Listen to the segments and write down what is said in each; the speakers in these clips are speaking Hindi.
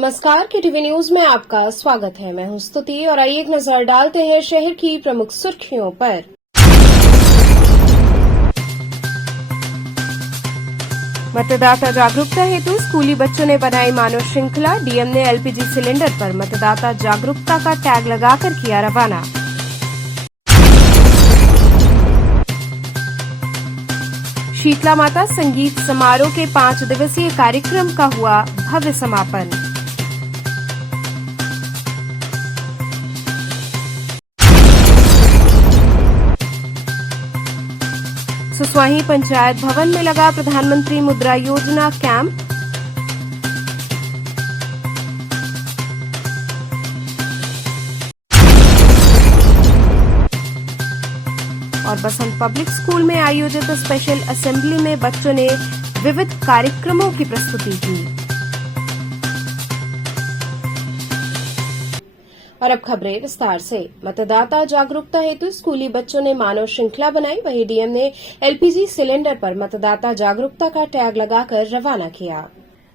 नमस्कार, केटीवी न्यूज में आपका स्वागत है। मैं हूं स्तुति और आइए एक नजर डालते हैं शहर की प्रमुख सुर्खियों पर। मतदाता जागरूकता हेतु स्कूली बच्चों ने बनाई मानव श्रृंखला। डीएम ने एलपीजी सिलेंडर पर मतदाता जागरूकता का टैग लगाकर किया रवाना। शीतला माता संगीत समारोह के 5 दिवसीय कार्यक्रम का हुआ भव्य समापन। सुसवाही पंचायत भवन में लगा प्रधानमंत्री मुद्रा योजना कैंप। और बसंत पब्लिक स्कूल में आयोजित स्पेशल असेंबली में बच्चों ने विविध कार्यक्रमों की प्रस्तुति की। और अब खबरें विस्तार से। मतदाता जागरूकता हेतु स्कूली बच्चों ने मानव श्रृंखला बनाई। वहीं डीएम ने एलपीजी सिलेंडर पर मतदाता जागरूकता का टैग लगाकर रवाना किया।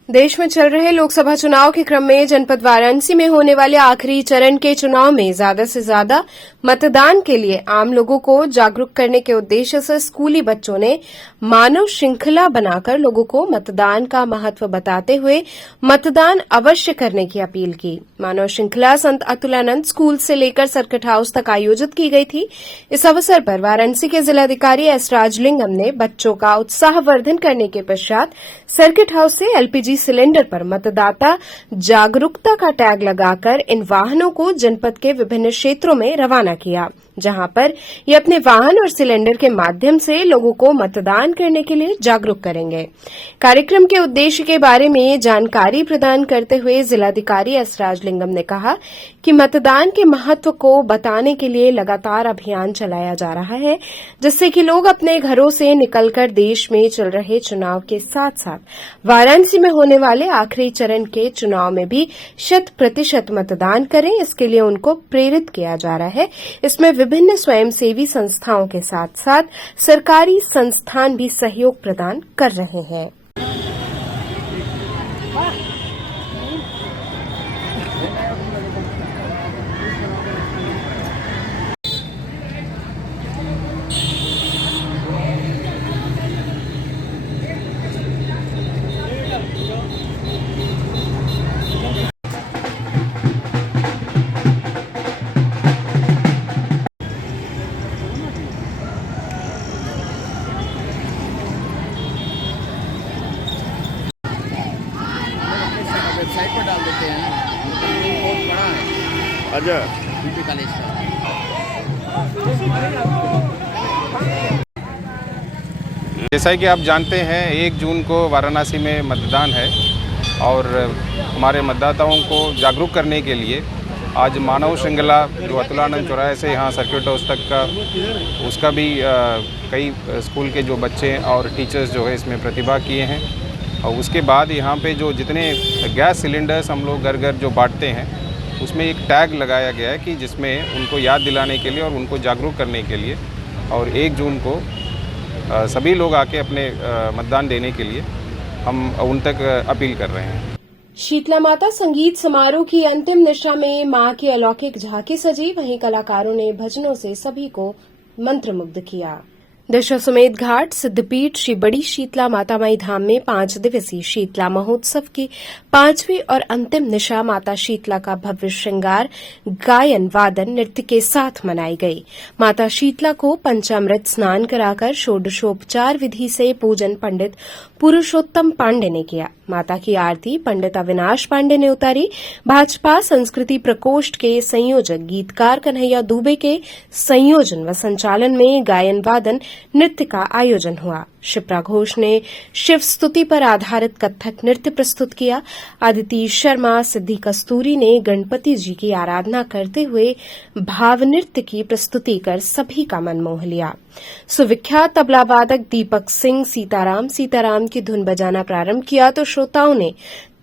देश में चल रहे लोकसभा चुनाव के क्रम में जनपद वाराणसी में होने वाले आखिरी चरण के चुनाव में ज्यादा से ज्यादा मतदान के लिए आम लोगों को जागरूक करने के उद्देश्य से स्कूली बच्चों ने मानव श्रृंखला बनाकर लोगों को मतदान का महत्व बताते हुए मतदान अवश्य करने की अपील की। मानव श्रृंखला संत अतुलानंद स्कूल से लेकर सर्किट हाउस तक आयोजित की गई थी। इस अवसर पर वाराणसी के जिलाधिकारी एस राजलिंगम ने बच्चों का उत्साहवर्धन करने के पश्चात सर्किट हाउस से एलपीजी सिलेंडर पर मतदाता जागरूकता का टैग लगाकर इन वाहनों को जनपद के विभिन्न क्षेत्रों में रवाना किया, जहां पर ये अपने वाहन और सिलेंडर के माध्यम से लोगों को मतदान करने के लिए जागरूक करेंगे। कार्यक्रम के उद्देश्य के बारे में जानकारी प्रदान करते हुए जिलाधिकारी एस राजलिंगम ने कहा कि मतदान के महत्व को बताने के लिए लगातार अभियान चलाया जा रहा है, जिससे कि लोग अपने घरों से निकलकर देश में चल रहे चुनाव के साथ साथ वाराणसी में होने वाले आखिरी चरण के चुनाव में भी 100% मतदान करें। इसके लिए उनको प्रेरित किया जा रहा है। इसमें विभिन्न स्वयंसेवी संस्थाओं के साथ साथ सरकारी संस्थान भी सहयोग प्रदान कर रहे हैं। वेबसाइट पर डाल देते हैं, बहुत बड़ा है। अच्छा, बीपी कॉलेज का। जैसा कि आप जानते हैं 1 जून को वाराणसी में मतदान है और हमारे मतदाताओं को जागरूक करने के लिए आज मानव श्रृंखला जो अतुलानंद चौराहे से यहाँ सर्किट हाउस तक का उसका भी कई स्कूल के जो बच्चे और टीचर्स जो है इसमें प्रतिभाग किए हैं। और उसके बाद यहाँ पे जो जितने गैस सिलेंडर्स हम लोग घर घर जो बांटते हैं उसमें एक टैग लगाया गया है कि जिसमें उनको याद दिलाने के लिए और उनको जागरूक करने के लिए और 1 जून को सभी लोग आके अपने मतदान देने के लिए हम उन तक अपील कर रहे हैं। शीतला माता संगीत समारोह की अंतिम निशा में मां की अलौकिक झांकी सजी। वहीं कलाकारों ने भजनों से सभी को मंत्रमुग्ध किया। दशाश्वमेध घाट सिद्धपीठ श्री बड़ी शीतला माता माई धाम में 5 दिवसीय शीतला महोत्सव की 5वीं और अंतिम निशा माता शीतला का भव्य श्रृंगार गायन वादन नृत्य के साथ मनाई गई। माता शीतला को पंचामृत स्नान कराकर षोडशोपचार विधि से पूजन पंडित पुरुषोत्तम पांडे ने किया। माता की आरती पंडित अविनाश पांडे ने उतारी। भाजपा संस्कृति प्रकोष्ठ के संयोजक गीतकार कन्हैया दुबे के संयोजन व संचालन में गायन वादन नृत्य का आयोजन हुआ। शिप्रा घोष ने शिव स्तुति पर आधारित कथक नृत्य प्रस्तुत किया। आदिति शर्मा सिद्धि कस्तूरी ने गणपति जी की आराधना करते हुए भाव नृत्य की प्रस्तुति कर सभी का मन मोह लिया। सुविख्यात तबला वादक दीपक सिंह सीताराम की धुन बजाना प्रारंभ किया तो श्रोताओं ने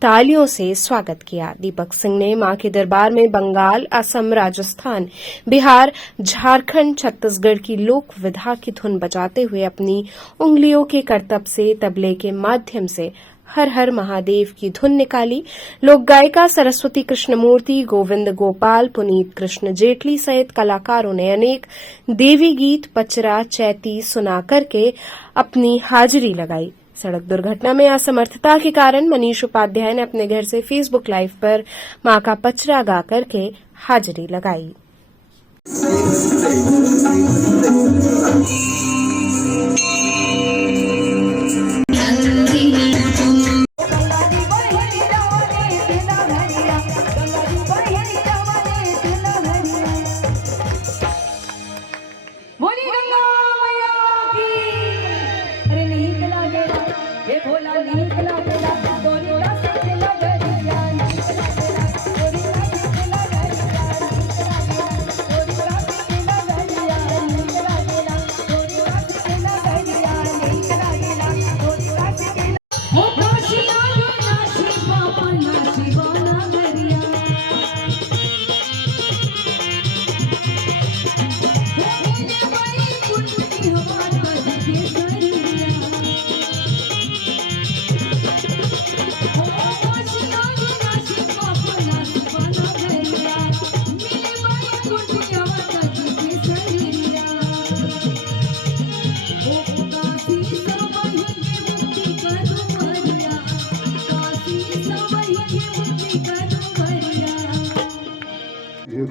तालियों से स्वागत किया। दीपक सिंह ने मां के दरबार में बंगाल, असम, राजस्थान, बिहार, झारखंड, छत्तीसगढ़ की लोक विधा की धुन बजाते हुए अपनी उंगलियों के करतब से तबले के माध्यम से हर हर महादेव की धुन निकाली। लोक गायिका सरस्वती कृष्णमूर्ति, गोविंद गोपाल, पुनीत कृष्ण जेटली सहित कलाकारों ने अनेक देवी गीत, पचरा, चैती सुना करके अपनी हाजिरी लगाई। सड़क दुर्घटना में असमर्थता के कारण मनीष उपाध्याय ने अपने घर से फेसबुक लाइव पर मां का पचरा गा करके हाजिरी लगाई।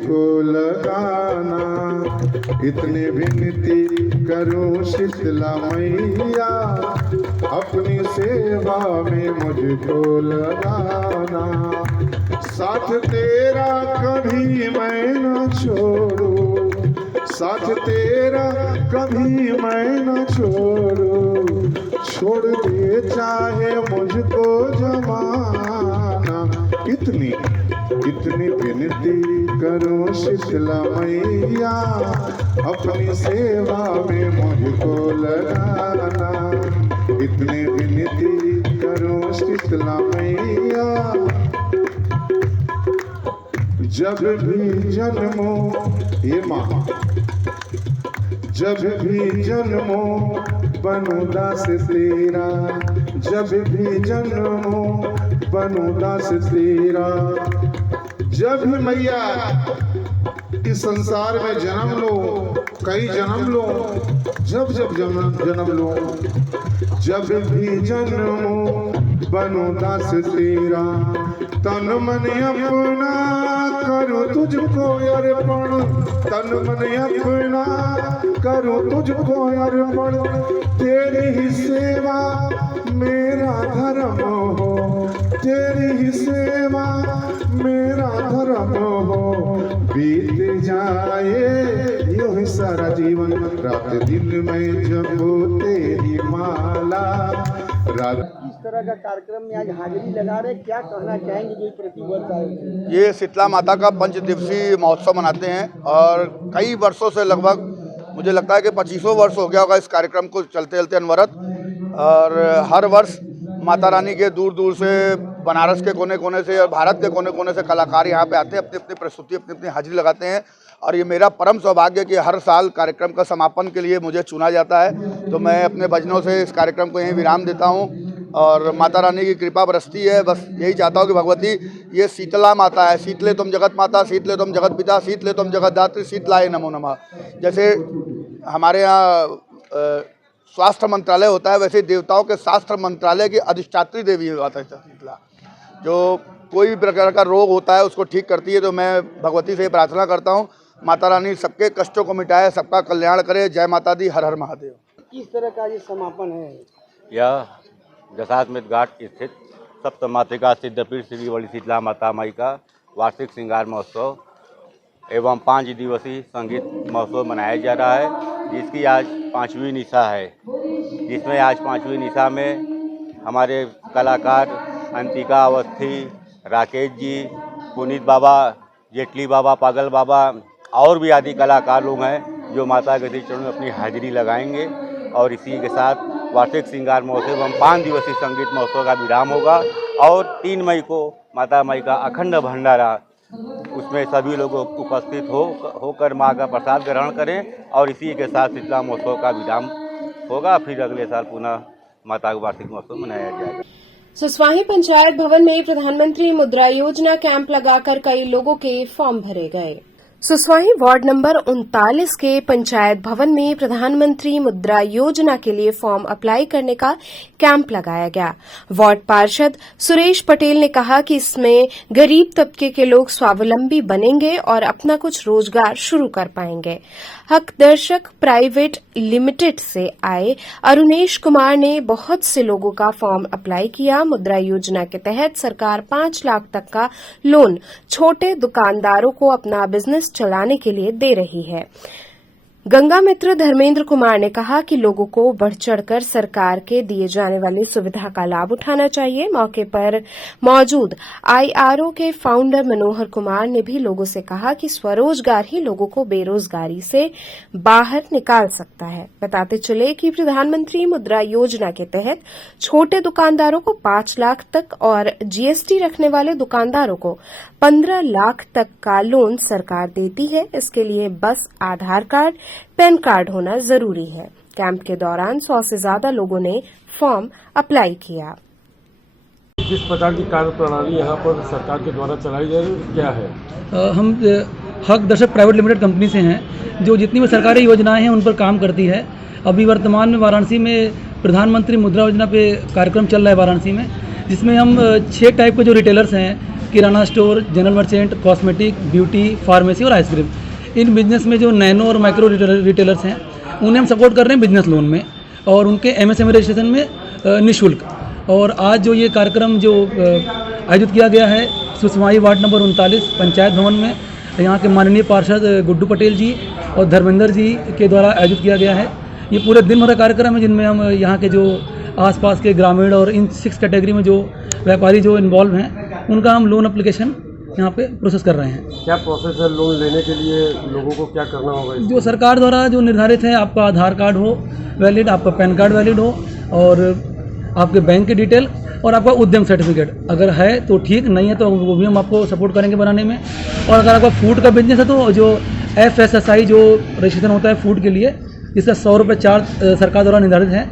को लगाना इतने विनती करूं शीतला मैया, अपनी सेवा में मुझको लगाना। साथ तेरा कभी मैं न छोड़ूं, साथ तेरा कभी मैं न छोड़ूं। छोड़ दे चाहे मुझको जमाना, इतनी विनती करो शीतला मैया, अपनी सेवा में मुझको लगाना। इतनी विनती करो शीतला मैया, जब भी जन्मो ये माँ, जब भी जन्मो बनो दास तेरा, जब भी जन्मो बनो दास तेरा। जब भी मैया इस संसार में जन्म लो, कई जन्म लो, जब जन्म लो, जब भी जन्मो बनो दास तेरा। तन मन अपना करो तुझको अर्पण, तन मन अपना करो तुझको अर्पण। तेरी ही सेवा मेरा धर्म हो, तेरी ही सेवा मेरा धर्म हो। बीत जाए यूं ही सारा जीवन, रात दिन में जपो तेरी माला। इस तरह का कार्यक्रम में आज हाजिरी लगा रहे, क्या कहना चाहेंगे जो प्रति वर्ष आए? ये शीतला माता का 5 दिवसीय महोत्सव मनाते हैं और कई वर्षों से, लगभग मुझे लगता है कि 25 वर्ष हो गया होगा इस कार्यक्रम को चलते चलते अनवरत। और हर वर्ष माता रानी के दूर दूर से, बनारस के कोने कोने से और भारत के कोने कोने से कलाकार यहाँ पे आते हैं, अपनी अपनी प्रस्तुति, अपनी अपनी हाजिरी लगाते हैं। और ये मेरा परम सौभाग्य कि हर साल कार्यक्रम का समापन के लिए मुझे चुना जाता है। तो मैं अपने भजनों से इस कार्यक्रम को यहीं विराम देता हूँ और माता रानी की कृपा बरसती है। बस यही चाहता हूँ कि भगवती, ये शीतला माता है, शीतले तुम जगत माता, शीतले तुम जगत पिता, शीतले तुम जगत दात्री, शीतलाय नमो नमः। जैसे हमारे यहाँ स्वास्थ्य मंत्रालय होता है, वैसे देवताओं के शास्त्र मंत्रालय की अधिष्ठात्री देवी होता है शीतला, जो कोई भी प्रकार का रोग होता है उसको ठीक करती है। तो मैं भगवती से प्रार्थना करता हूँ, माता रानी सबके कष्टों को मिटाए, सबका कल्याण करे। जय माता दी, हर हर महादेव। किस तरह का ये समापन है? यह दशाश्वमेध घाट स्थित सप्त मातृका सिद्धपीठ श्री बड़ी शीतला माता माई का वार्षिक श्रृंगार महोत्सव एवं 5 दिवसीय संगीत महोत्सव मनाया जा रहा है, जिसकी आज 5वीं निशा है। जिसमें आज 5वीं निशा में हमारे कलाकार अंतिका अवस्थी, राकेश जी, पुनीत बाबा, जेटली बाबा, पागल बाबा और भी आदि कलाकार लोग हैं जो माता के चरणों में अपनी हाजिरी लगाएंगे। और इसी के साथ वार्षिक श्रृंगार महोत्सव एवं 5 दिवसीय संगीत महोत्सव का विराम होगा। और 3 मई को माता माई का अखंड भंडारा, उसमें सभी लोग उपस्थित होकर माँ का प्रसाद ग्रहण करें। और इसी के साथ शीतला महोत्सव का विराम होगा। फिर अगले साल पुनः माता का वार्षिक महोत्सव मनाया जाएगा। सुसवाही पंचायत भवन में प्रधानमंत्री मुद्रा योजना कैंप लगाकर कई लोगों के फॉर्म भरे गए। सुसवाही वार्ड नंबर 39 के पंचायत भवन में प्रधानमंत्री मुद्रा योजना के लिए फॉर्म अप्लाई करने का कैंप लगाया गया। वार्ड पार्षद सुरेश पटेल ने कहा कि इसमें गरीब तबके के लोग स्वावलंबी बनेंगे और अपना कुछ रोजगार शुरू कर पाएंगे। हकदर्शक प्राइवेट लिमिटेड से आए अरुणेश कुमार ने बहुत से लोगों का फॉर्म अप्लाई किया। मुद्रा योजना के तहत सरकार 5 लाख तक का लोन छोटे दुकानदारों को अपना बिजनेस चलाने के लिए दे रही है। गंगा मित्र धर्मेंद्र कुमार ने कहा कि लोगों को बढ़ चढ़कर सरकार के दिए जाने वाली सुविधा का लाभ उठाना चाहिए। मौके पर मौजूद आईआरओ के फाउंडर मनोहर कुमार ने भी लोगों से कहा कि स्वरोजगार ही लोगों को बेरोजगारी से बाहर निकाल सकता है। बताते चले कि प्रधानमंत्री मुद्रा योजना के तहत छोटे दुकानदारों को 5 लाख तक और जीएसटी रखने वाले दुकानदारों को 15 लाख तक का लोन सरकार देती है। इसके लिए बस आधार कार्ड, पैन कार्ड होना जरूरी है। कैंप के दौरान 100 से ज्यादा लोगों ने फॉर्म अप्लाई किया। किस प्रकार की कार्य प्रणाली यहाँ पर सरकार के द्वारा चलाई जा रही है, क्या है? हम हक दर्शक प्राइवेट लिमिटेड कंपनी से हैं, जो जितनी भी सरकारी योजनाएं हैं उन पर काम करती है। अभी वर्तमान में वाराणसी में प्रधानमंत्री मुद्रा योजना पे कार्यक्रम चल रहा है वाराणसी में, जिसमें हम 6 टाइप के जो रिटेलर्स हैं, kirana store, general merchant, cosmetic, beauty, pharmacy और आइसक्रीम, इन बिजनेस में जो नैनो और माइक्रो रिटेलर्स हैं उन्हें हम सपोर्ट कर रहे हैं बिजनेस लोन में और उनके एमएसएमई रजिस्ट्रेशन में निःशुल्क। और आज जो ये कार्यक्रम जो आयोजित किया गया है सुसवाही वार्ड नंबर 39 पंचायत भवन में, यहाँ के माननीय पार्षद गुड्डू पटेल जी और धर्मेंद्र जी के द्वारा आयोजित किया गया है। ये पूरे दिन भर का कार्यक्रम है, जिनमें हम यहाँ के जो आसपास के ग्रामीण और इन 6 कैटेगरी में जो व्यापारी जो इन्वॉल्व हैं उनका हम लोन एप्लीकेशन यहाँ पे प्रोसेस कर रहे हैं। क्या प्रोसेस है लोन लेने के लिए? लोगों को क्या करना होगा? जो सरकार द्वारा जो निर्धारित है, आपका आधार कार्ड हो वैलिड, आपका पैन कार्ड वैलिड हो और आपके बैंक की डिटेल और आपका उद्यम सर्टिफिकेट अगर है तो ठीक, नहीं है तो वो भी हम आपको सपोर्ट करेंगे बनाने में। और अगर आपका फूड का बिजनेस है तो जो FSSI जो रजिस्ट्रेशन होता है फूड के लिए, जिसका 100 रुपये चार्ज सरकार द्वारा निर्धारित है,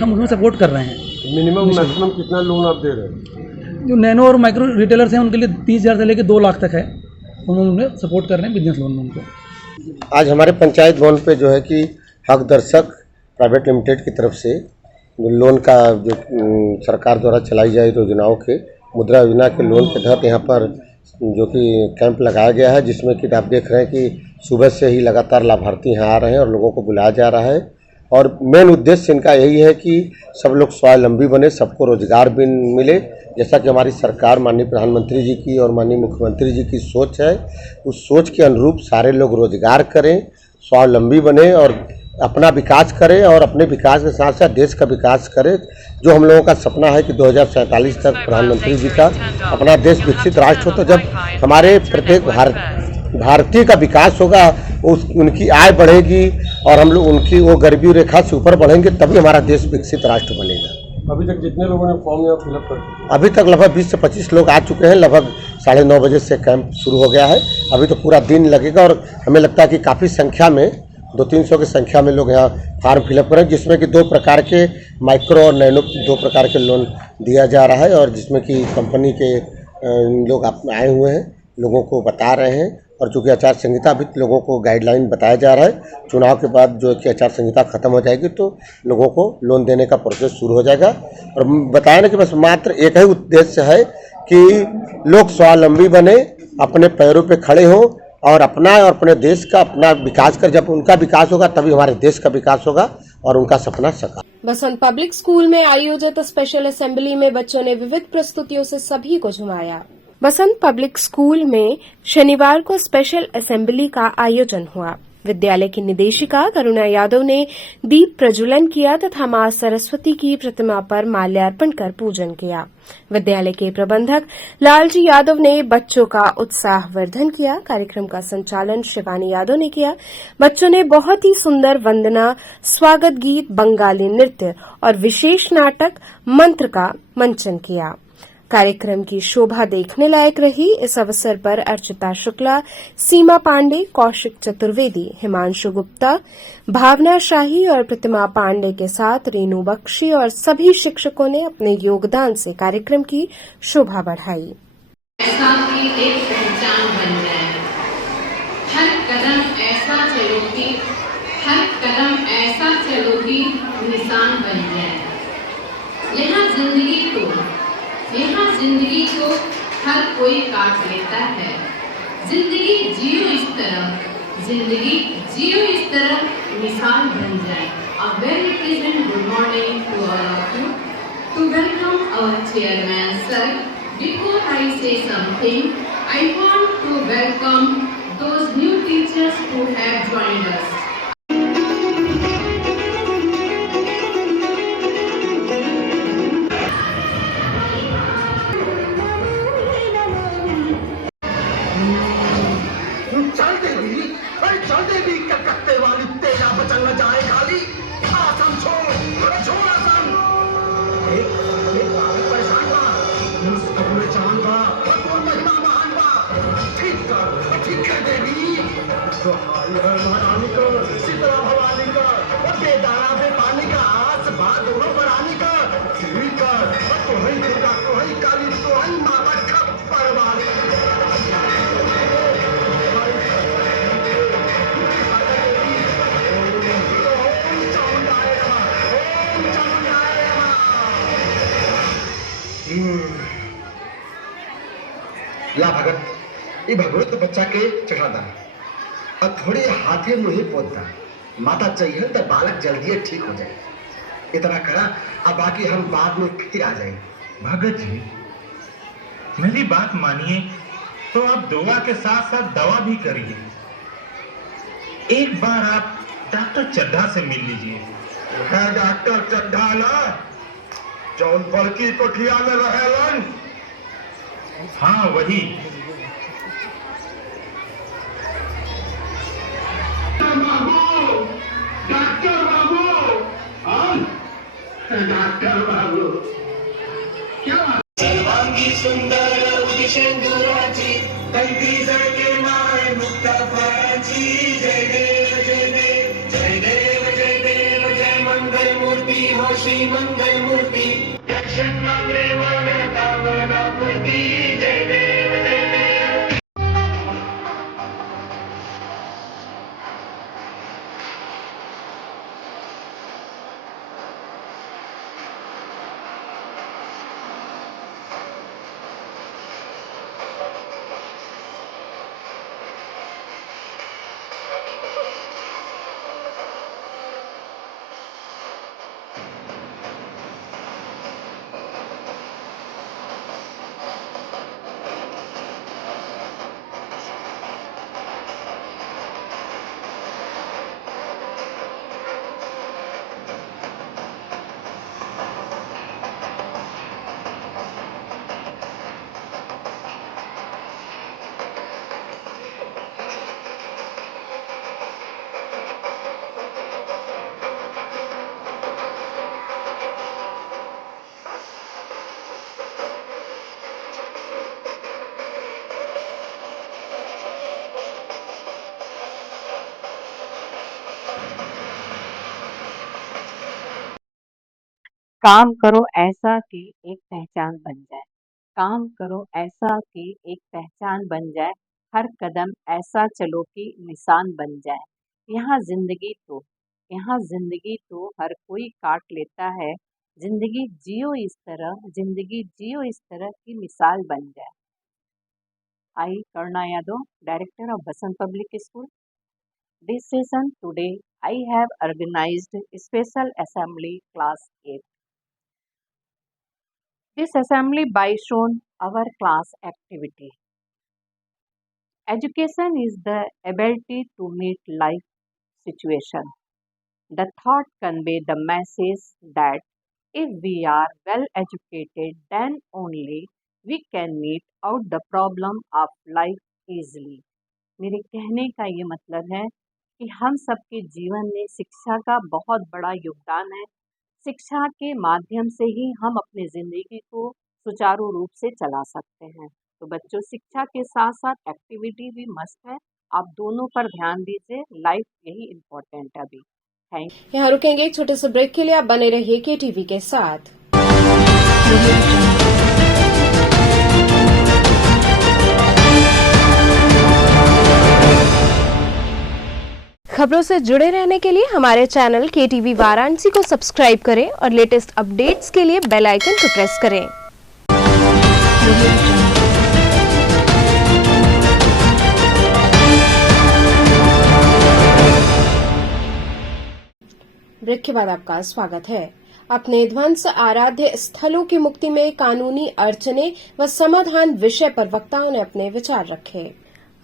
हम उसमें सपोर्ट कर रहे हैं। मिनिमम मैक्सिमम कितना लोन आप दे रहे हैं? जो नैनो और माइक्रो रिटेलर्स हैं उनके लिए 30,000 से लेकर 2 लाख तक है, उन्होंने सपोर्ट कर रहे हैं बिजनेस लोन में उनको। आज हमारे पंचायत भवन पे जो है कि हक दर्शक प्राइवेट लिमिटेड की तरफ से लोन का जो सरकार द्वारा चलाई जा रही योजनाओं के मुद्रा योजना के लोन के तहत यहाँ पर जो कि कैंप लगाया गया है, जिसमें कि आप देख रहे हैं कि सुबह से ही लगातार लाभार्थी यहाँ आ रहे हैं और लोगों को बुलाया जा रहा है। और मेन उद्देश्य इनका यही है कि सब लोग स्वावलंबी बने, सबको रोजगार भी मिले। जैसा कि हमारी सरकार माननीय प्रधानमंत्री जी की और माननीय मुख्यमंत्री जी की सोच है, उस सोच के अनुरूप सारे लोग रोजगार करें, स्वावलंबी बने और अपना विकास करें और अपने विकास के साथ साथ देश का विकास करें। जो हम लोगों का सपना है कि 2047 तक प्रधानमंत्री जी का अपना देश विकसित राष्ट्र हो, तो जब हमारे प्रत्येक भारतीय का विकास होगा, उनकी आय बढ़ेगी और हम लोग उनकी वो गरीबी रेखा से ऊपर बढ़ेंगे, तभी हमारा देश विकसित राष्ट्र बनेगा। अभी तक जितने लोगों ने फॉर्म यहाँ फिलअप कर? अभी तक लगभग 20 से 25 लोग आ चुके हैं। लगभग 9:30 बजे से कैंप शुरू हो गया है। अभी तो पूरा दिन लगेगा और हमें लगता है कि काफ़ी संख्या में 200-300 की संख्या में लोग यहाँ फॉर्म फिलअप करें, जिसमें कि 2 प्रकार के माइक्रो और नैनो 2 प्रकार के लोन दिया जा रहा है। और जिसमें कि कंपनी के लोग आए हुए हैं, लोगों को बता रहे हैं। और चूँकि आचार संहिता भी लोगों को गाइडलाइन बताया जा रहा है, चुनाव के बाद जो कि आचार संहिता खत्म हो जाएगी तो लोगों को लोन देने का प्रोसेस शुरू हो जाएगा। और बताया ना कि बस मात्र एक ही उद्देश्य है कि लोग स्वावलंबी बने, अपने पैरों पे खड़े हों और अपना और अपने देश का अपना विकास कर। जब उनका विकास होगा तभी हमारे देश का विकास होगा और उनका सपना साकार। बसंत पब्लिक स्कूल में आयोजित स्पेशल असेंबली में बच्चों ने विविध प्रस्तुतियों से सभी को झुमाया। बसंत पब्लिक स्कूल में शनिवार को स्पेशल असेंबली का आयोजन हुआ। विद्यालय की निदेशिका करुणा यादव ने दीप प्रज्वलन किया तथा मां सरस्वती की प्रतिमा पर माल्यार्पण कर पूजन किया। विद्यालय के प्रबंधक लालजी यादव ने बच्चों का उत्साहवर्धन किया। कार्यक्रम का संचालन शिवानी यादव ने किया। बच्चों ने बहुत ही सुंदर वंदना, स्वागत गीत, बंगाली नृत्य और विशेष नाटक मंत्र का मंचन किया। कार्यक्रम की शोभा देखने लायक रही। इस अवसर पर अर्चिता शुक्ला, सीमा पांडे, कौशिक चतुर्वेदी, हिमांशु गुप्ता, भावना शाही और प्रतिमा पांडे के साथ रेनू बख्शी और सभी शिक्षकों ने अपने योगदान से कार्यक्रम की शोभा बढ़ाई। ऐसा कि एक पहचान बन जाए, हर कदम ऐसा चलो कि हर कदम ऐसा चलो कि निशान बन जाए। यहाँ जिंदगी को हर कोई काट लेता है। जिंदगी जियो इस तरह मिसाल बन जाए। A very pleasant good morning to all of you. To welcome our chairman sir. Before I say something, I want to welcome those new teachers who have joined us. चल देवी कलकत्ते वाली तेरा बचल न जाए खाली। आसम छोड़ आसम। एक पागल परेशान बा, मुस्तक में जान बा, और तो महिमा महान बा। ठीक कर देवी। तो हाय है महारानी का, शीतला भवानी का, और बेदाना बेपानी का, आस बात दोनों बरानी का। ठीक कर, और तो ही दुर्गा, तो ही काली, तो ही माता खप्पर वाली। ला भगत, ये भगवत बच्चा के चढ़ादा और थोड़ी हाथे मुहे पोतदा। माता चाहिए तो बालक जल्दी ठीक हो जाए। इतना करा, अब बाकी हम बाद में फिर आ जाएंगे। भगत जी, मेरी बात मानिए तो आप दुआ के साथ साथ दवा भी करिए। एक बार आप डॉक्टर चड्ढा से मिल लीजिए। है डॉक्टर चड्ढा ना, जौनपुर की कोठिया में रहेलन। हाँ वही। डॉक्टर बाबू क्या सर्वांगी सुंदर उदिशेंदुराची कंठी जगे माय मुक्त फळाची। जय देव जय देव जय देव जय देव जय मंगल मूर्ती हो श्री मंगल मूर्ती। यक्षण देव कामना मूर्ती। जय देव जय देव। काम करो ऐसा कि एक पहचान बन जाए। काम करो ऐसा कि एक पहचान बन जाए। हर कदम ऐसा चलो कि निशान बन जाए। यहाँ जिंदगी तो हर कोई काट लेता है। जिंदगी जियो इस तरह की मिसाल बन जाए। I, Karuna Yadav, Director of Basant Public School. This session today I have organized a special assembly class 8. This assembly by shown our class activity. Education is the ability to meet life situation. The thought convey the message that if we are well educated, then only we can meet out the problem of life easily. मेरे कहने का ये मतलब है कि हम सबके जीवन में शिक्षा का बहुत बड़ा योगदान है। शिक्षा के माध्यम से ही हम अपनी ज़िंदगी को सुचारू रूप से चला सकते हैं। तो बच्चों, शिक्षा के साथ साथ एक्टिविटी भी मस्त है, आप दोनों पर ध्यान दीजिए, लाइफ यही इम्पोर्टेंट है अभी। थैंक यहाँ रुकेंगे एक छोटे से ब्रेक के लिए। आप बने रहिए KTV के साथ। खबरों से जुड़े रहने के लिए हमारे चैनल KTV वाराणसी को सब्सक्राइब करें और लेटेस्ट अपडेट्स के लिए बेल आइकन को प्रेस करें। ब्रेक के बाद आपका स्वागत है। अपने ध्वंस आराध्य स्थलों की मुक्ति में कानूनी अड़चने व समाधान विषय पर वक्ताओं ने अपने विचार रखे।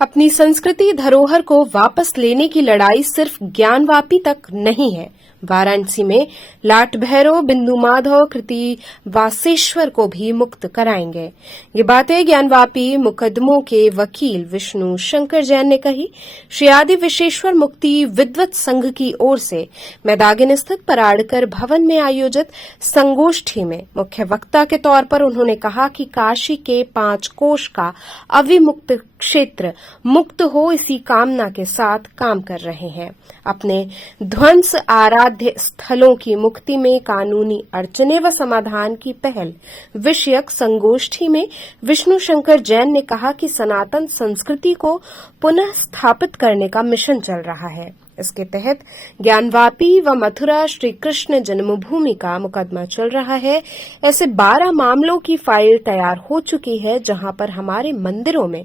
अपनी संस्कृति धरोहर को वापस लेने की लड़ाई सिर्फ ज्ञानवापी तक नहीं है। वाराणसी में लाट भैरव, बिंदु माधव, कृति वासेश्वर को भी मुक्त कराएंगे। ये बातें ज्ञानवापी मुकदमों के वकील विष्णु शंकर जैन ने कही। श्री आदि विश्वेश्वर मुक्ति विद्वत संघ की ओर से मैदागिन स्थित पराड़कर भवन में आयोजित संगोष्ठी में मुख्य वक्ता के तौर पर उन्होंने कहा कि काशी के 5 कोश का अविमुक्त क्षेत्र मुक्त हो, इसी कामना के साथ काम कर रहे हैं। अपने ध्वंस आराध्य स्थलों की मुक्ति में कानूनी अड़चने व समाधान की पहल विषयक संगोष्ठी में विष्णु शंकर जैन ने कहा कि सनातन संस्कृति को पुनः स्थापित करने का मिशन चल रहा है। इसके तहत ज्ञानवापी व मथुरा श्री कृष्ण जन्मभूमि का मुकदमा चल रहा है। ऐसे 12 मामलों की फाइल तैयार हो चुकी है, जहां पर हमारे मंदिरों में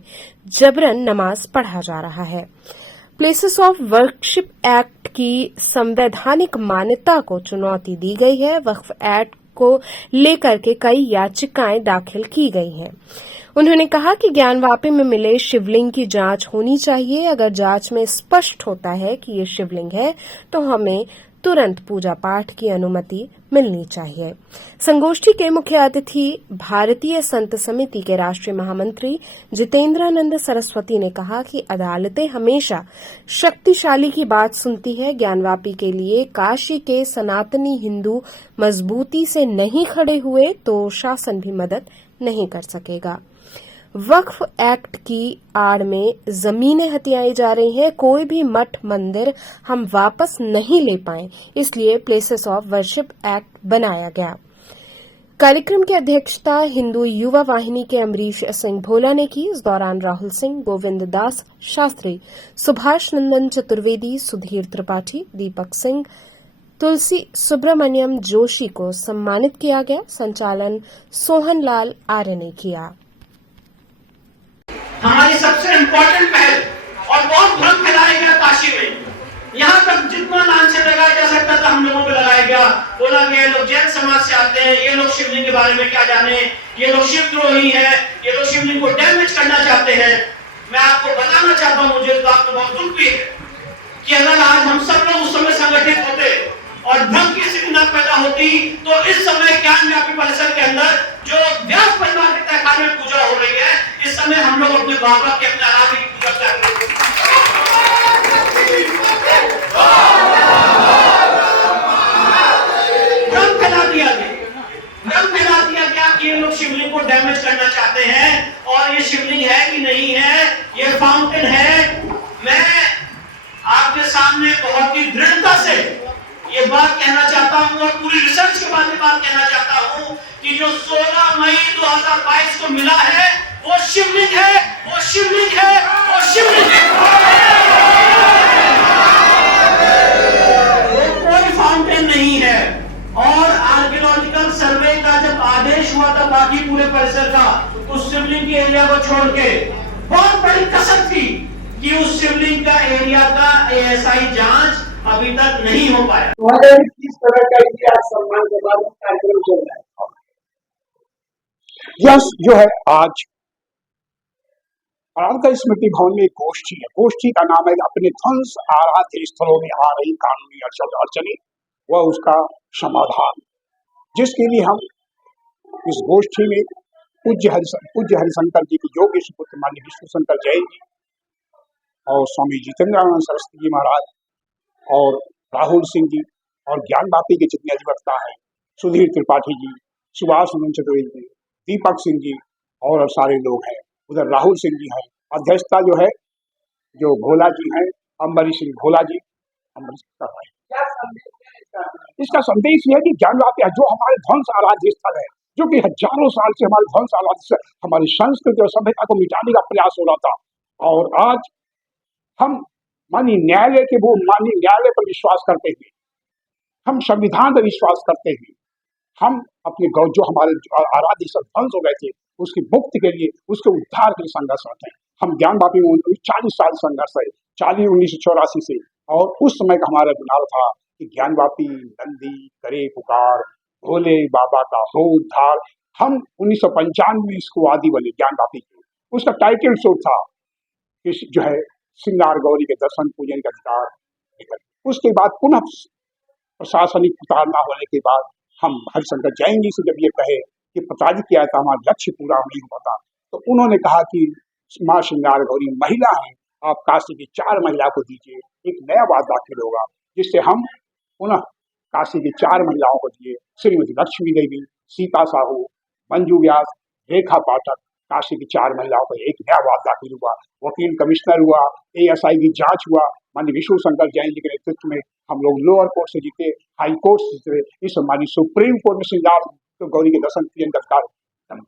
जबरन नमाज पढ़ा जा रहा है। प्लेसेस ऑफ वर्शिप एक्ट की संवैधानिक मान्यता को चुनौती दी गई है। वक्फ एक्ट को लेकर के कई याचिकाएं दाखिल की गई हैं। उन्होंने कहा कि ज्ञानवापी में मिले शिवलिंग की जांच होनी चाहिए। अगर जांच में स्पष्ट होता है कि ये शिवलिंग है तो हमें तुरंत पूजा पाठ की अनुमति मिलनी चाहिए। संगोष्ठी के मुख्य अतिथि भारतीय संत समिति के राष्ट्रीय महामंत्री जितेंद्रानंद सरस्वती ने कहा कि अदालतें हमेशा शक्तिशाली की बात सुनती है। ज्ञानवापी के लिए काशी के सनातनी हिंदू मजबूती से नहीं खड़े हुए तो शासन भी मदद नहीं कर सकेगा। वक्फ एक्ट की आड़ में जमीनें हथियाई जा रही हैं। कोई भी मठ मंदिर हम वापस नहीं ले पाए, इसलिए प्लेसेस ऑफ वर्शिप एक्ट बनाया गया। कार्यक्रम की अध्यक्षता हिंदू युवा वाहिनी के अमरीश सिंह भोला ने की। इस दौरान राहुल सिंह, गोविंद दास शास्त्री, सुभाष नंदन चतुर्वेदी, सुधीर त्रिपाठी, दीपक सिंह, तुलसी सुब्रमण्यम जोशी को सम्मानित किया गया। संचालन सोहन लाल आर्य ने किया। हमारी सबसे इम्पोर्टेंट पहल और बहुत भ्रम फैलाया गया काशी में। यहाँ तक जितना लांछन लगाया जा सकता था हम लोगों को लगाया गया। बोला गया लोग जैन समाज से आते हैं, ये लोग शिवलिंग के बारे में क्या जाने, ये लोग शिवद्रोही हैं, ये लोग शिवलिंग को डैमेज करना चाहते हैं। मैं आपको बताना चाहता हूँ, मुझे तो आपको बहुत दुख भी है कि अगर आज हम सब लोग उस समय संगठित होते और भ्रम की स्थिति न पैदा होती तो इस समय ज्ञानव्यापी परिसर के अंदर जो व्यास परिवार के तहखाने में पूजा हो रही है, इस समय हम लोग अपने बाबा के अपने आराध्य की पूजा कर रहे हैं। भ्रम फैला दिया गया कि ये लोग शिवलिंग को डैमेज करना चाहते हैं और ये शिवलिंग है कि नहीं है, ये फाउंटेन है। मैं आपके सामने बहुत ही दृढ़ता से ये बात कहना चाहता हूं और पूरी रिसर्च के बाद में बात कहना चाहता हूं कि जो 16 मई 2022 को मिला है वो शिवलिंग है, वो शिवलिंग है, वो शिवलिंग है। वो कोई फाउंटेन नहीं है। और आर्कियोलॉजिकल सर्वे का जब आदेश हुआ था बाकी पूरे परिसर का, उस शिवलिंग के एरिया को छोड़ के बहुत बड़ी कसर थी कि उस शिवलिंग का एरिया का ASI जांच अभी तक नहीं हो पाया। किस तरह का इतिहास सम्मान के बाद कार्यक्रम चल रहा है? यह जो है आज पराड़कर स्मृति भवन में एक गोष्ठी है। गोष्ठी का नाम है अपने ध्वंस आराध्य स्थलों में आ रही कानूनी अड़चने व उसका समाधान, जिसके लिए हम इस गोष्ठी में पूज्य हरिशंकर जी की योग्य सुपुत्र मान्य विष्णु शंकर जैन जी और स्वामी जितेंद्रानंद सरस्वती जी महाराज और राहुल सिंह जी और ज्ञानवापी के जितने अधिवक्ता हैं, सुधीर त्रिपाठी जी, सुभाष नंदन चतुर्वेदी जी, दीपक सिंह जी और सारे लोग हैं, उधर राहुल सिंह जी हैं, अध्यक्षता जो है जो भोला जी हैं, अम्बरीश सिंह भोला जी अम्बरीश कर रहे हैं। इसका संदेश यह है कि ज्ञानवापी जो हमारे ध्वंस आराध्य स्थल है, जो कि हजारों साल से हमारे ध्वंस आराध्य हमारी संस्कृति और सभ्यता को मिटाने का प्रयास हो रहा था, और आज हम माननीय न्यायालय के वो माननीय न्यायालय पर विश्वास करते हैं, हम संविधान पर विश्वास करते हैं, हम अपने जो हमारे आराध्य सब ध्वंस हो गए थे उसकी मुक्ति के लिए, उसके उद्धार के लिए संघर्ष करते हैं। हम ज्ञानवापी में 40 साल संघर्ष है, 1984 से, और उस समय का हमारा नारा था कि ज्ञानवापी नंदी करे पुकार, भोले बाबा का हो उद्धार। हम 1995 इसको आदि बने ज्ञानवापी के, उसका टाइटल शो था जो है सिंगार गौरी के दर्शन पूजन का अधिकार। उसके बाद पुनः प्रशासनिक उतारना होने के बाद हम हरिशंकर जैन जी से जब ये कहे कि पताजी किया था हमारा लक्ष्य पूरा नहीं हुआ था, तो उन्होंने कहा कि माँ सिंगार गौरी महिला है, आप काशी की 4 महिला को दीजिए, एक नया वाद दाखिल होगा, जिससे हम पुनः काशी की 4 महिलाओं को दिए, श्रीमती लक्ष्मी देवी, सीता साहू, मंजू व्यास, रेखा पाठक, काशी की 4 महिलाओं को एक नया वाद दाखिल हुआ, वकील कमिश्नर हुआ, ASI की जांच हुआ, माननीय विष्णु शंकर जैन जी के नेतृत्व में हम लोग लोअर कोर्ट से जीते, हाई कोर्ट से जीते, इस माननीय सुप्रीम कोर्ट में सिंगार गौरी के दर्शन पूजन का अधिकार।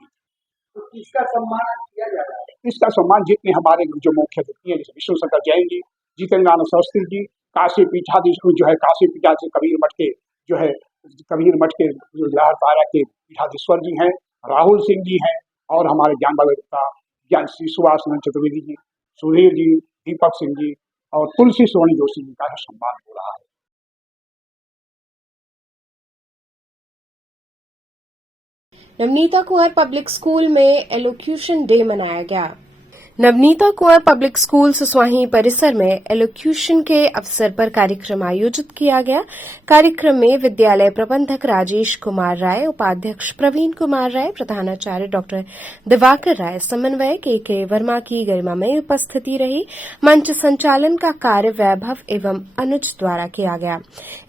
तो इसका सम्मान किया जा रहा है, इसका सम्मान जितने हमारे जो मुख्य व्यक्ति हैं जैसे विष्णु शंकर जैन जी, जितेंद्र शास्त्री जी, काशी पीठाधीश जो है काशी पीठाधीश कबीर मठ के जो है कबीर मठ के लहर तारा के पीठाधीश्वर जी हैं, राहुल सिंह जी हैं, और हमारे ज्ञान बाबा ज्ञान श्री सुभाष नंद चतुर्वेदी जी, सुधीर जी, दीपक सिंह जी और तुलसी सोनी जोशी जी का सम्मान हो रहा है। नवनीता कुंवर पब्लिक स्कूल में एलोक्यूशन डे मनाया गया। नवनीता कुंवर पब्लिक स्कूल सुसवाही परिसर में एलोक्यूशन के अवसर पर कार्यक्रम आयोजित किया गया। कार्यक्रम में विद्यालय प्रबंधक राजेश कुमार राय, उपाध्यक्ष प्रवीण कुमार राय, प्रधानाचार्य डॉक्टर दिवाकर राय, समन्वयक AK वर्मा की गरिमामय उपस्थिति रही। मंच संचालन का कार्य वैभव एवं अनुज द्वारा किया गया।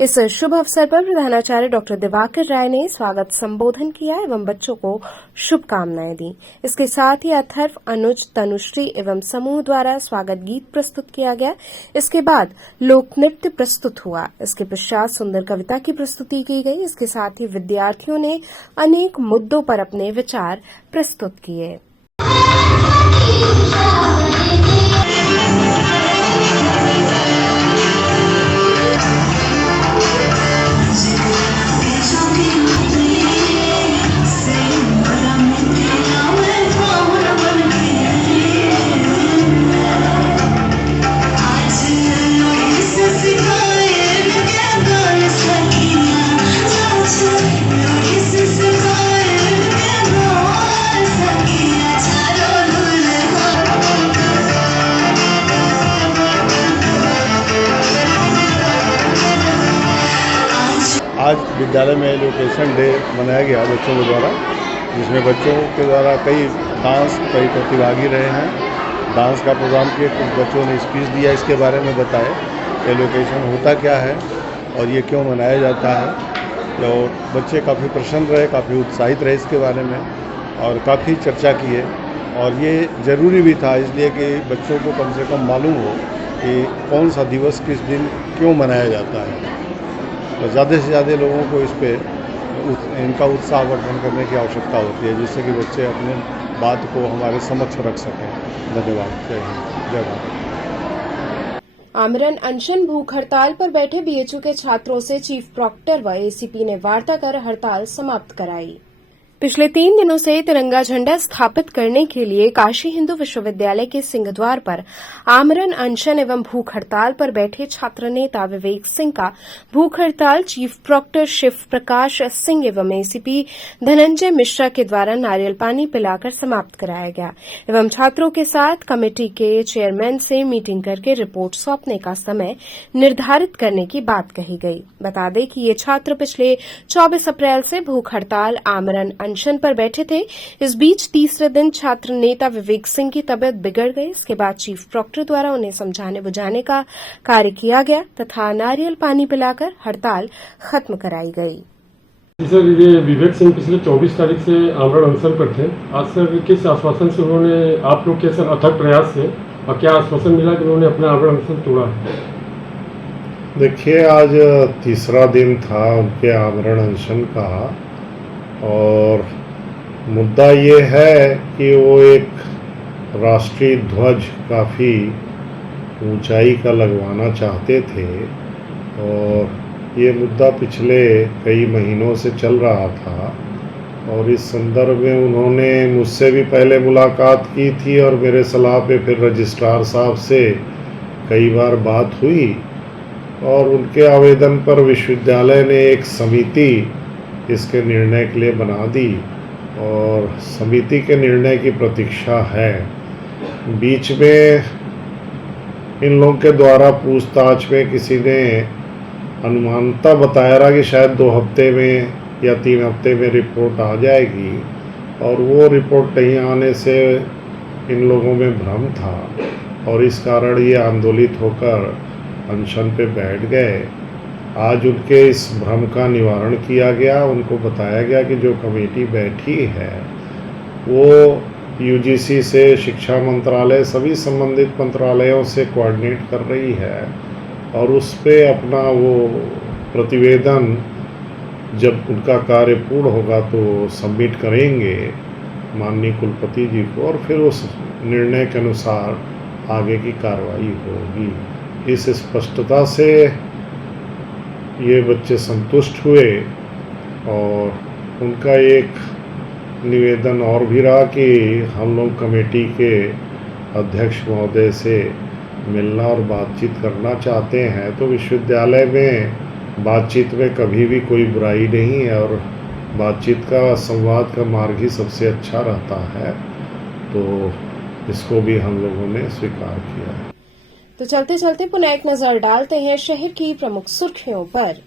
इस शुभ अवसर पर प्रधानाचार्य डॉक्टर दिवाकर राय ने स्वागत संबोधन किया एवं बच्चों को शुभकामनाएं दी। इसके साथ ही अथर्व, अनुज, तनुश्री एवं समूह द्वारा स्वागत गीत प्रस्तुत किया गया। इसके बाद लोक नृत्य प्रस्तुत हुआ। इसके पश्चात सुंदर कविता की प्रस्तुति की गई। इसके साथ ही विद्यार्थियों ने अनेक मुद्दों पर अपने विचार प्रस्तुत किए। आज विद्यालय में एलोकेशन डे मनाया गया बच्चों के द्वारा, जिसमें बच्चों के द्वारा कई प्रतिभागी रहे हैं। डांस का प्रोग्राम किए, कुछ बच्चों ने स्पीच दिया, इसके बारे में बताए एलोकेशन होता क्या है और ये क्यों मनाया जाता है। और बच्चे काफ़ी प्रसन्न रहे, काफ़ी उत्साहित रहे इसके बारे में और काफ़ी चर्चा किए। और ये ज़रूरी भी था इसलिए कि बच्चों को कम से कम मालूम हो कि कौन सा दिवस किस दिन क्यों मनाया जाता है। तो ज़्यादा से ज़्यादा लोगों को इस पर इनका उत्साहवर्धन करने की आवश्यकता होती है, जिससे कि बच्चे अपने बात को हमारे समक्ष रख सकें। धन्यवाद। जय हिंद, जय भारत। आमरण अनशन भूख हड़ताल पर बैठे BHU के छात्रों से चीफ प्रॉक्टर व ACP ने वार्ता कर हड़ताल समाप्त कराई। पिछले 3 दिनों से तिरंगा झंडा स्थापित करने के लिए काशी हिंदू विश्वविद्यालय के सिंहद्वार पर आमरण अनशन एवं भूख हड़ताल पर बैठे छात्र नेता विवेक सिंह का भूख हड़ताल चीफ प्रॉक्टर शिव प्रकाश सिंह एवं ACP धनंजय मिश्रा के द्वारा नारियल पानी पिलाकर समाप्त कराया गया एवं छात्रों के साथ कमेटी के चेयरमैन से मीटिंग करके रिपोर्ट सौंपने का समय निर्धारित करने की बात कही गई। बता दें कि ये छात्र पिछले 24 अप्रैल से भूख हड़ताल आमरण अनशन पर बैठे थे। इस बीच तीसरे दिन छात्र नेता विवेक सिंह की तबियत बिगड़ गई। इसके बाद चीफ प्रॉक्टर द्वारा उन्हें समझाने बुझाने का कार्य किया गया तथा नारियल पानी पिलाकर हड़ताल खत्म कराई गई। जी सर, ये विवेक सिंह पिछले 24 तारीख से आमरण अनशन पर थे। आज सर किस आश्वासन से उन्होंने, आप लोग के सर अथक प्रयास से, और क्या आश्वासन मिला कि उन्होंने अपना आमरण अनशन तोड़ा है? देखिए, आज तीसरा दिन था उनके आमरण अनशन का, और मुद्दा ये है कि वो एक राष्ट्रीय ध्वज काफ़ी ऊंचाई का लगवाना चाहते थे, और ये मुद्दा पिछले कई महीनों से चल रहा था। और इस संदर्भ में उन्होंने मुझसे भी पहले मुलाकात की थी, और मेरे सलाह पे फिर रजिस्ट्रार साहब से कई बार बात हुई, और उनके आवेदन पर विश्वविद्यालय ने एक समिति इसके निर्णय के लिए बना दी, और समिति के निर्णय की प्रतीक्षा है। बीच में इन लोगों के द्वारा पूछताछ में किसी ने अनुमानता बताया रहा कि शायद 2 हफ्ते में या 3 हफ्ते में रिपोर्ट आ जाएगी, और वो रिपोर्ट नहीं आने से इन लोगों में भ्रम था, और इस कारण ये आंदोलित होकर अनशन पे बैठ गए। आज उनके इस भ्रम का निवारण किया गया। उनको बताया गया कि जो कमेटी बैठी है वो यूजीसी से, शिक्षा मंत्रालय, सभी संबंधित मंत्रालयों से कोऑर्डिनेट कर रही है, और उस पे अपना वो प्रतिवेदन जब उनका कार्य पूर्ण होगा तो सबमिट करेंगे माननीय कुलपति जी को, और फिर उस निर्णय के अनुसार आगे की कार्रवाई होगी। इस स्पष्टता से ये बच्चे संतुष्ट हुए, और उनका एक निवेदन और भी रहा कि हम लोग कमेटी के अध्यक्ष महोदय से मिलना और बातचीत करना चाहते हैं। तो विश्वविद्यालय में बातचीत में कभी भी कोई बुराई नहीं है, और बातचीत का, संवाद का मार्ग ही सबसे अच्छा रहता है, तो इसको भी हम लोगों ने स्वीकार किया है। तो चलते चलते पुनः एक नजर डालते हैं शहर की प्रमुख सुर्खियों पर।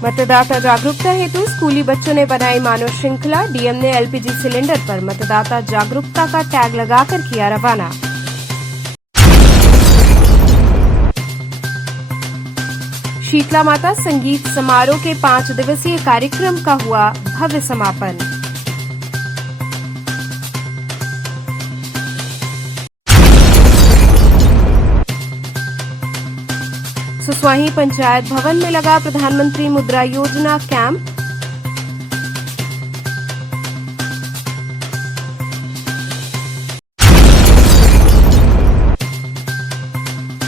मतदाता जागरूकता हेतु स्कूली बच्चों ने बनाई मानव श्रृंखला। डीएम ने एलपीजी सिलेंडर पर मतदाता जागरूकता का टैग लगाकर किया रवाना। शीतला माता संगीत समारोह के 5 दिवसीय कार्यक्रम का हुआ भव्य समापन। सुसवाही पंचायत भवन में लगा प्रधानमंत्री मुद्रा योजना कैंप।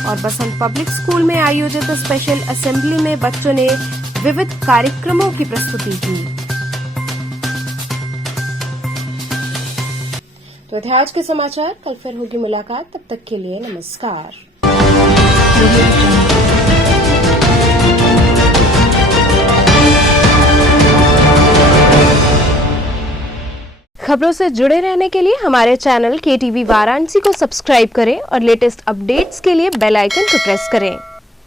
और बसंत पब्लिक स्कूल में आयोजित स्पेशल असेंबली में बच्चों ने विविध कार्यक्रमों की प्रस्तुति की। तो थे आज के समाचार, कल फिर होगी मुलाकात, तब तक के लिए नमस्कार। खबरों से जुड़े रहने के लिए हमारे चैनल KTV वाराणसी को सब्सक्राइब करें और लेटेस्ट अपडेट्स के लिए बेल आइकन को प्रेस करें।